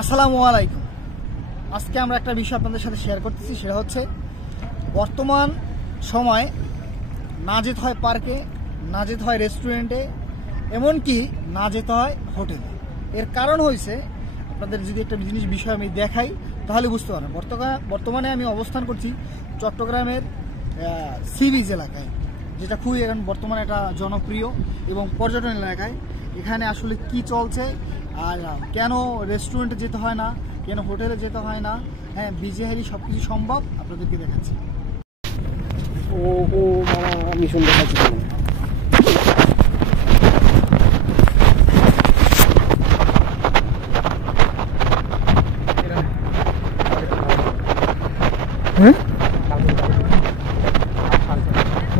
আসসালামু আলাইকুম। আজকে আমরা একটা বিষয় আপনাদের সাথে শেয়ার করতেছি, সেটা হচ্ছে বর্তমান সময় না যেতে হয় পার্কে, না যেতে হয় রেস্টুরেন্টে, এমনকি না যেতে হয় হোটেলে। এর কারণ হয়েছে, আপনাদের যদি একটা বিষয় আমি দেখাই তাহলে বুঝতে পারবেন। বর্তমানে আমি অবস্থান করছি চট্টগ্রামের সি বিচ এলাকায়, যেটা খুবই এখন বর্তমানে একটা জনপ্রিয় এবং পর্যটন এলাকায়। এখানে আসলে কি চলছে আর কেন রেস্টুরেন্টে যেতে হয় না, কেন হোটেলে যেতে হয় না, হ্যাঁ বিজে হারি সব কিছু সম্ভব আপনাদেরকে দেখাচ্ছি। আমি শুনতে পাচ্ছি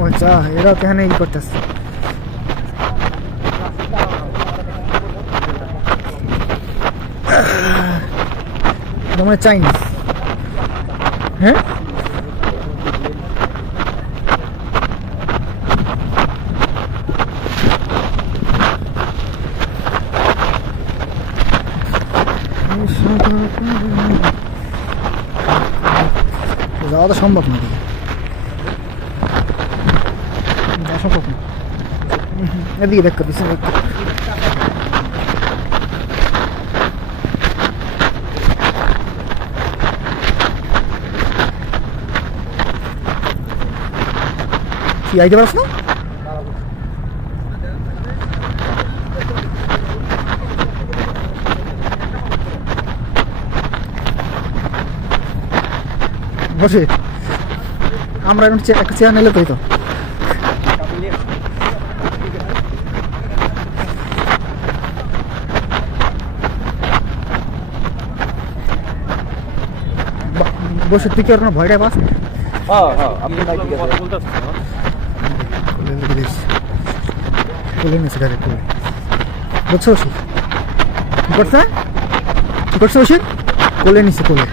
আচ্ছা, এরাও কেন ই করতেছে। মানে চাইনিজ, হ্যাঁ যাওয়া তো সম্ভব নাকি? সম্ভব না। এদিকে দেখ দিচ্ছে কি আইতে পারছ না? বসে আমরা এখন একটা চেয়ার নিলে তাই তো। বসে তুই কি আর কোনো ভয়টা পাস? বুঝছো ওষুধ কি করছে? কি করছে ওষুধ? কোলে নিচ্ছে, কোলে।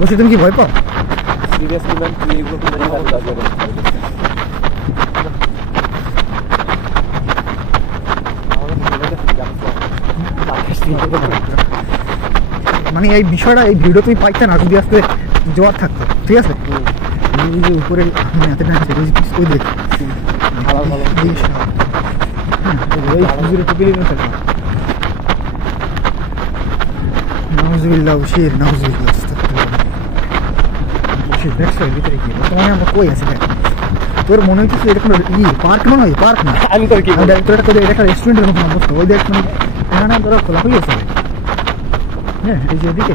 বসে তুমি কি ভয় পাও? মানে এই বিষয়টা, এই ভিডিও তুমি পাইতে না যদি আজকে জ্বর থাকতো, ঠিক আছে? উপরে আমরা কই আছি দেখ, তোর মনে হচ্ছে এটা কোনো পার্ক মনে হয়, পার্ক না। আমি তোর কি এটা একটা রেস্টুরেন্টের মতো অবস্থা। ওই দেখ এখানে তোরা খোলাখুলি আছে। হ্যাঁ এই যে এদিকে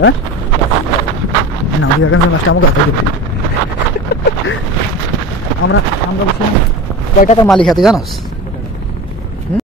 হ্যাঁ না, ওই এখন আমাকে হাতে দেবে। আমরা কয় টাকার মালিক হাতে জানোস?